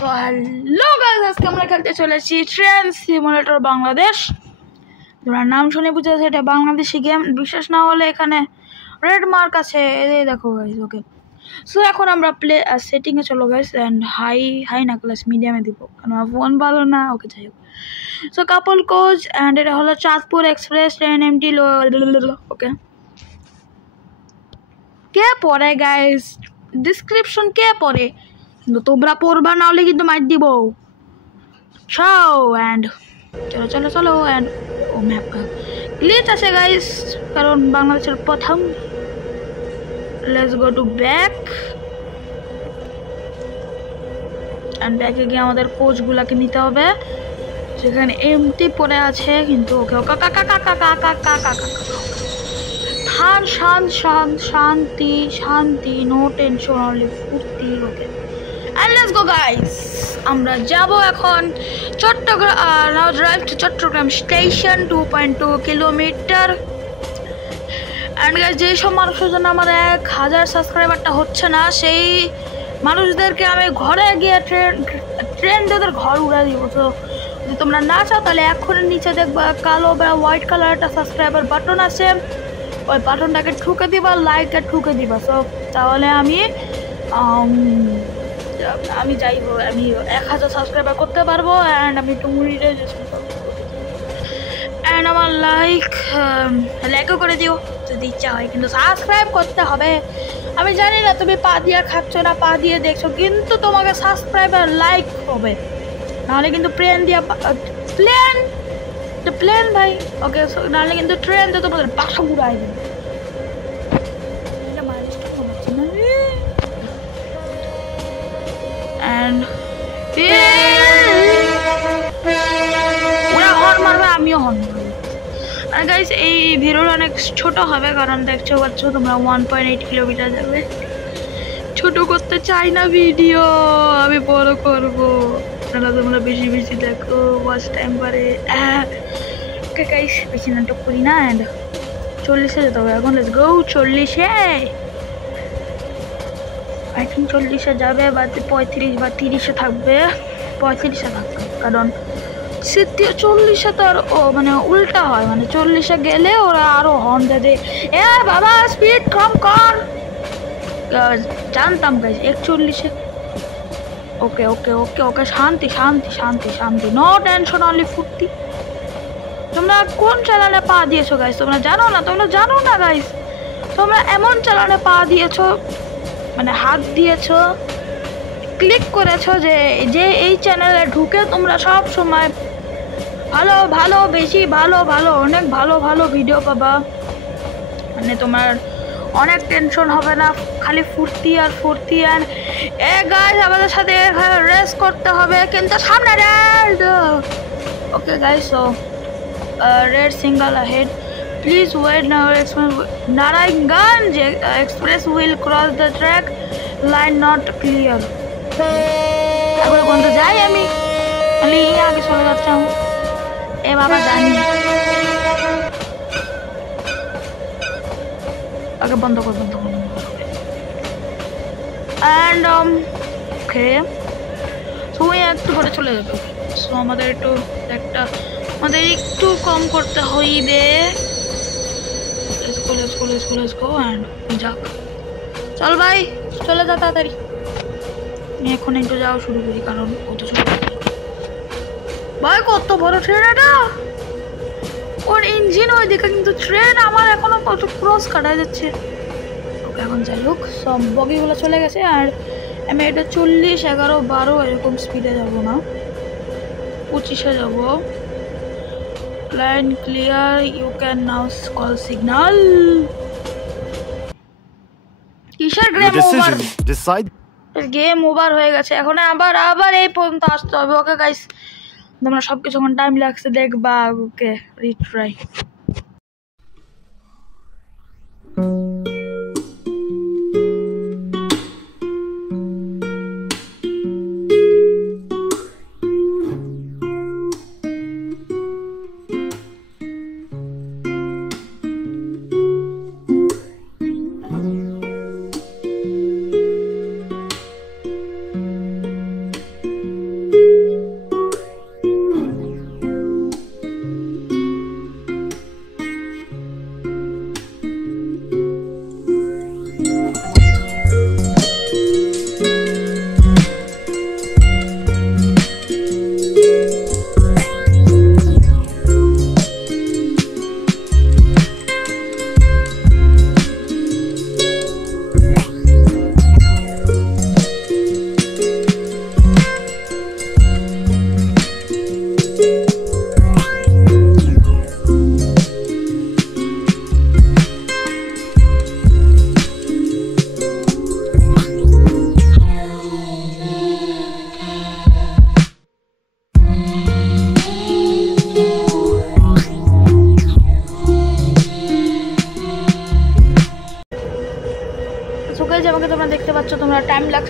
So hello guys, আজকে আমরা খেলতে চলেছি ট্রেন সিমুলেটর বাংলাদেশ। তোমরা নাম শুনে বুঝে গেছো এটা বাংলাদেশি গেম। বিশ্বাস না হলে এখানে রেড মার্ক আছে, এই দেখো গাইস। ওকে, সো এখন আমরা প্লে সেটিংয়ে চলো গাইস, অ্যান্ড হাই না ক্লাস মিডিয়ামে দিব কারণ আমার ফোন ভালো না। ওকে, যাই হোক। সো কাপল কোচ, অ্যান্ড এটা হলো চাঁদপুর এক্সপ্রেস ট্রেন এমটি। ওকে, কে পড়ে গাইস ডিসক্রিপশন? কে পড়ে? কিন্তু তোমরা পড়বা না হলে কিন্তু মাইর দিব। চাও অ্যান্ড চলো চলো চলো অ্যান্ড ও ম্যাপ গ্লিচ আছে গাইস, কারণ বাংলাদেশের প্রথম। Let's go to back and ব্যাকে গিয়ে আমাদের কোচগুলাকে নিতে হবে, যেখানে এমটি পড়ে আছে। কিন্তু ওকে ওকে শান্তি শান্তি, নো টেনশন, অনলি ফুর্তি। ওকে, and let's go guys, আমরা যাব এখন Chittagong. Now drive to Chittagong station, 2.2 kilometre. And guys, যেই সব মানুষের জন্য আমার 1000 সাবস্ক্রাইবারটা হচ্ছে না, সেই মানুষদেরকে আমি ঘরে গিয়ে ট্রেন তাদের ঘর উড়া দিব। তো যদি তোমরা না চাও তাহলে এখনই নিচে দেখবা কালো বা হোয়াইট কালার একটা সাবস্ক্রাইবার বাটন আছে, ওই বাটনটাকে ঠুকে দিবা, লাইকটা ঠুকে দিবা। সো তাহলে আমি যাই হোক, আমি 1000 সাবস্ক্রাইবার করতে পারবো। অ্যান্ড আমি টুমুরিরে অ্যান্ড আমার লাইকও করে দিও যদি ইচ্ছা হয়, কিন্তু সাবস্ক্রাইব করতে হবে। আমি জানি না তুমি পা দিয়ে খাচ্ছ না পা দিয়ে দেখছো, কিন্তু তোমাকে সাবস্ক্রাইব আর লাইক হবে, নাহলে কিন্তু প্লেন ভাই। ওকে, নাহলে কিন্তু ট্রেন তো তোমাদের বাসা ঘুরাই দেবে। ওরা হর্ন মারবে, আমিও হর্ন মারবো। আর গাইস, এই ভিডিওটা অনেক ছোট হবে কারণ দেখছো পাচ্ছ তোমরা 1.8 কিলোমিটার যাবে। ছোট করতে চাই না ভিডিও, আমি বড় করবো। তোমরা বেশি বেশি দেখো, ওয়াচ টাইম বাড়ে। ওকে গাইস, বেশি নাটক করি না। অ্যান্ড 40-এ যেতে হবে এখন। লেটস গো 40-এ। আই থিঙ্ক 40-এ যাবে, বা 35 বা 30-এ থাকবে। 35-এ থাকবে, কারণ 40-এ তো আর মানে উল্টা হয়, মানে 40-এ গেলে ওরা আরো হর্ন দেয়, এ বাবা স্পিড কম কর। জানতাম গাইস 41-এ। ওকে ওকে ওকে ওকে, শান্তি শান্তি শান্তি শান্তি, নো টেনশন, অনলি ফুর্তি। তোমরা কোন চ্যানেলে পা দিয়েছো গাইস? তোমরা জানো না গাইস, তোমরা এমন চ্যানেলে পা দিয়েছো, মানে হাত দিয়েছো, ক্লিক করেছো যে এই চ্যানেলে ঢুকে তোমরা সব সময় ভালো ভালো, বেশি ভালো ভালো, অনেক ভালো ভালো ভিডিও পাবা। মানে তোমার অনেক টেনশন হবে না, খালি ফুর্তি আর ফুর্তি। আর গাইস, আমাদের সাথে রেস করতে হবে, কিন্তু সামনে red. Okay guys, so red single ahead, please wait. Now Narayanganj express will cross the track, line not clear. এখন বন্ধ যাই, আমি আগে চলে যাচ্ছি। এ বাবা জানি, আগে বন্ধ কর। অ্যান্ড ওকে, তুমি একটু করে চলে যাবে। সো আমাদের একটু কম করতে হইবে। লেটস গো অ্যান্ড যাক। চল ভাই, চলে যা তাড়াতাড়ি। আমি এখন একটু যাওয়া শুরু করি, কারণ কত ছোট ভাই, কত বড় ট্রেন এটা। ওর ইঞ্জিন ওইদিকে, কিন্তু ট্রেন আমার এখনো কত ক্রস কাটা যাচ্ছে। ওকে, এখন যাই হোক, সব বগিগুলো চলে গেছে। আর আমি এটা 40, 11, 12 এরকম স্পিডে যাবো না, 25-এ যাবো। Line clear, you can now call signal. কিসের গেম ওভার হয়ে গেছে, এখন আবার এই পর্যন্ত আসতে হবে। ওকে গাইস, তোমরা সবকিছু এখন টাইম লাগছে দেখবা। ওকে, রিট্রাই।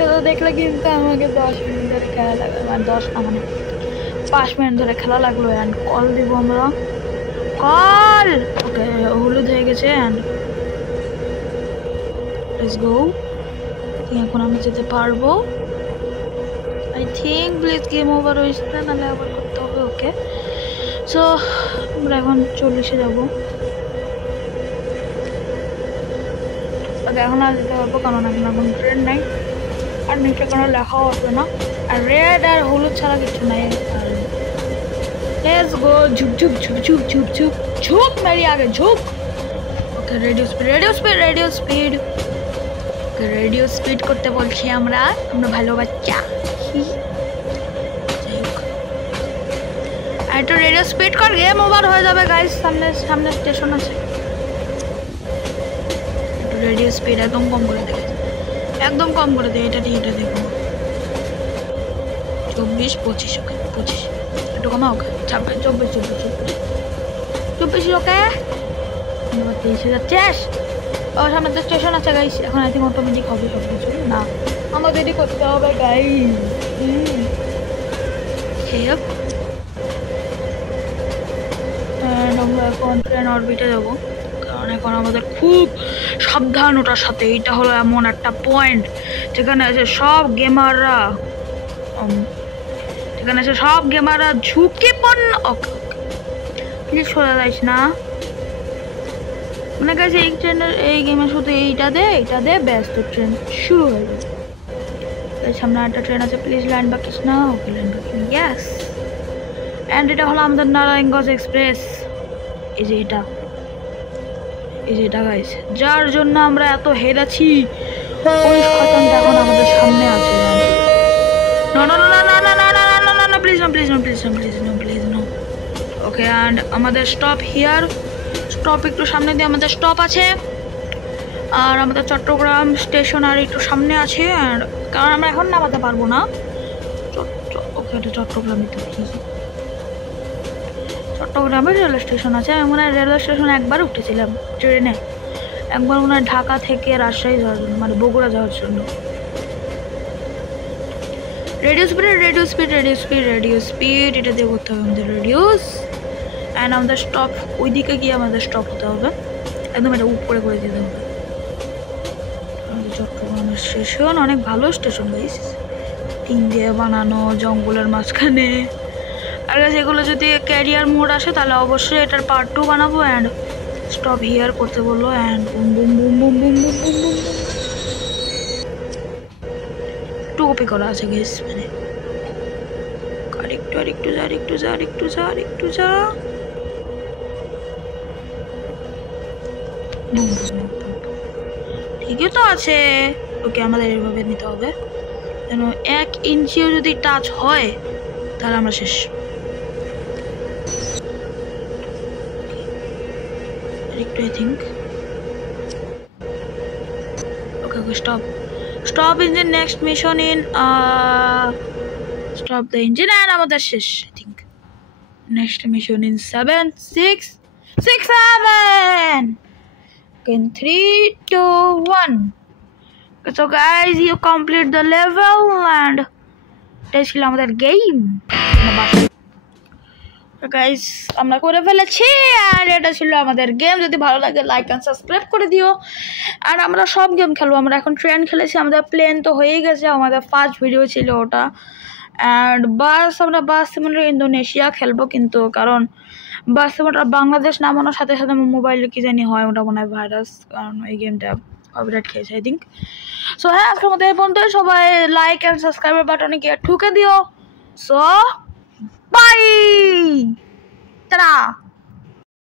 খেলা দেখলে কিন্তু আমাকে 10 মিনিট ধরে খেলা লাগবে, মানে 10 না মানে 5 মিনিট ধরে খেলা লাগলো। অ্যান্ড কল দিব আমরা, কল। ওকে হলুদ হয়ে গেছে অ্যান্ড লেটস গো। এখন আমি যেতে পারবো I think. Please game over হয়েছে না, নাহলে আবার করতে হবে। ওকে সো আমরা এখন 40-এ যাবো। এখন আর যেতে পারবো কারণ এখন ট্রেন নাই আর নিচে কোনো লেখাও আসবে না, আর রেড আর হলুদ ছাড়া কিছু নাই। আর লেটস গো। ঝুপ ঝুপ ঝুপ ঝুপ ঝুপ ঝুপ ঝুপ মেরি আগে ঝুপ। Okay radio speed, radio speed, radio speed. Okay radio speed করতে বলছি আমরা ভালো বাচ্চা। একটু রেডিও স্পিড কর, গেম ওভার হয়ে যাবে গাইস। সামনে স্টেশন আছে। রেডিও স্পিড একদম কম করে দেবে, একদম কম করে দেবে। এটা দেখুন 24, 25। ওকে 25 একটু কমা। ওকে 24, 24 ওকে 23 যাচ্ছিস। ও সামনে তো স্টেশন আছে গাইস। এখন আই থিঙ্ক অটোমেটিক হবে সব কিছু। না আমাদেরই করতে হবে গাইস। আমরা এখন ট্রেন অরবিটে যাবো, কারণ এখন আমাদের খুব সাবধান ওটার সাথে। এটা হলো এমন একটা পয়েন্ট যেখানে আছে সব গেমাররা ঝুঁকিপূর্ণ। ওকে প্লিজ সোজা যাইস না। মানে কাছে এই ট্রেনের এই গেমে শুধু এইটা দে ব্যস্ত ট্রেন শুরু হয়ে যাবে। সামনে একটা ট্রেন আছে, প্লিজ ল্যান্ড বাকিস না। ওকে ল্যান্ড বাকি, ইয়েস। অ্যান্ড এটা হলো আমাদের নারায়ণগঞ্জ এক্সপ্রেস। এই যে এটা গাইস, যার জন্য আমরা এত হেরেছি। ওই খতমটা এখন আমাদের সামনে আছে। না প্লিজ নো। ওকে অ্যান্ড আমাদের স্টপ হিয়ার। স্টপ একটু সামনে দিয়ে আমাদের স্টপ আছে। আর আমাদের চট্টগ্রাম স্টেশন আর একটু সামনে আছে। আর কারণ আমরা এখন নামাতে পারবো না। ওকে এটা চট্টগ্রামে তো চট্টগ্রামের রেলওয়ে স্টেশন আছে। আমি মনে হয় রেলওয়ে স্টেশনে একবার উঠেছিলাম ট্রেনে, একবার মনে হয় ঢাকা থেকে রাজশাহী যাওয়ার জন্য, মানে বগুড়া যাওয়ার জন্য। রেডিও স্পিড এটা দিয়ে করতে হবে আমাদের রেডিওস। অ্যান্ড আমাদের স্টপ ওইদিকে গিয়ে আমাদের স্টপ হতে হবে, একদম এটা উপরে করে দিতে হবে। আমাদের চট্টগ্রামের স্টেশন অনেক ভালো স্টেশন গাইস, টিন দিয়ে বানানো, জঙ্গলের মাঝখানে। আর এগুলো যদি ক্যারিয়ার মোড আসে তাহলে অবশ্যই এটার পার্ট 2 বানাবো। অ্যান্ড স্টপ হিয়ার করতে বললো। And boom boom boom boom boom boom boom boom একটু কপি করা আছে গাইস, মানে আরেকটু যা ঠিকই তো আছে। ওকে আমাদের এভাবে নিতে হবে যেন 1 ইঞ্চিও যদি টাচ হয় তাহলে আমরা শেষ। একটু I think. Okay stop engine, next mission in stop the engine. And আমাদের শেষ I think. Next mission in 7, 6, 7 in 3, 2, 1. So guys, you complete the level and এটা ছিল আমাদের গেম। গাইস আমরা করে ফেলেছি আর এটা ছিল আমাদের গেম। যদি ভালো লাগে লাইক এন্ড সাবস্ক্রাইব করে দিও। আর আমরা সব গেম খেলবো। আমরা এখন ট্রেন খেলেছি, আমাদের প্লেন তো হয়েই গেছে, আমাদের ফার্স্ট ভিডিও ছিল ওটা। অ্যান্ড আমরা বাস সিমুলেটর ইন্দোনেশিয়া খেলবো, কিন্তু কারণ বাস সিমুলেটর বাংলাদেশ নামানোর সাথে সাথে আমার মোবাইলে কি জানি হয়, ওটা মনে হয় ভাইরাস, কারণ এই গেমটা কপিরাইট খেয়েছে আই থিঙ্ক। সো হ্যাঁ, আজকের মতো এই পর্যন্ত। সবাই লাইক অ্যান্ড সাবস্ক্রাইবের বাটনে গিয়ে ঠুকে দিও। So bye, tata.